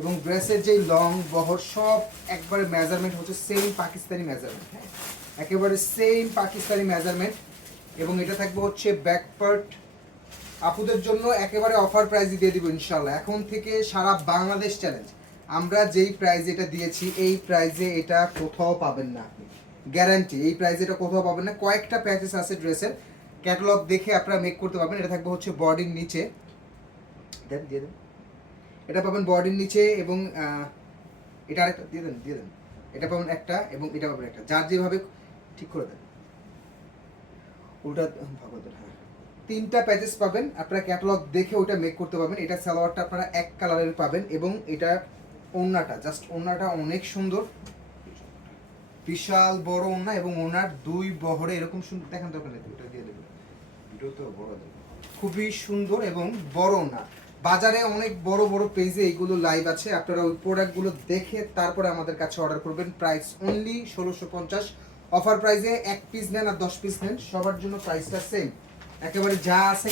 এবং ড্রেসের যেই লং বহর সব একবারে মেজারমেন্ট হচ্ছে সেম পাকিস্তানি মেজারমেন্ট, হ্যাঁ একেবারে সেম পাকিস্তানি মেজারমেন্ট। এবং এটা থাকবে হচ্ছে ব্যাক পার্ট আপুদের জন্য একেবারে অফার প্রাইসে দিয়ে দিব ইনশাল্লাহ। এখন থেকে সারা বাংলাদেশ চ্যালেঞ্জ, আমরা যেই প্রাইজে এটা দিয়েছি এই প্রাইজে এটা কোথাও পাবেন না আপনি, গ্যারান্টি এই প্রাইজে এটা কোথাও পাবেন না। কয়েকটা প্যাচেস আছে ড্রেসের, ক্যাটালগ দেখে আপনারা মেক করতে পারবেন। এটা থাকবে হচ্ছে বডির নিচে, দেন দিয়ে দেন, এটা পাবেন বডির নিচে এবং এটা আরেকটা দিয়ে দেন, এটা পাবেন একটা এবং এটা পাবেন একটা, যার যেভাবে ঠিক করে দেন, উল্টা ভালো দেন, হ্যাঁ তিনটা প্যাচেস পাবেন আপনারা, ক্যাটালগ দেখে ওটা মেক করতে পারবেন। এটা সালোয়ারটা আপনারা এক কালারের পাবেন এবং এটা ওড়নাটা, জাস্ট ওড়নাটা অনেক সুন্দর, বিশাল বড় ওড়না এবং ওড়নার দুই বহরে এরকম সুন্দর, দেখেন দরকার নেই এটা দিয়ে দেবেন, ভিডিও তো বড় দেবেন, খুবই সুন্দর এবং বড় ওড়না। বাজারে অনেক বড় বড় পেজে এইগুলো লাইভ আছে, আপনারা ওই প্রোডাক্টগুলো দেখে তারপরে আমাদের কাছে অর্ডার করবেন। প্রাইস অনলি 1650, অফার প্রাইসে 1 পিস নেন আর 10 পিস নেন সবার জন্য প্রাইসটা সেম, একেবারে যা আছে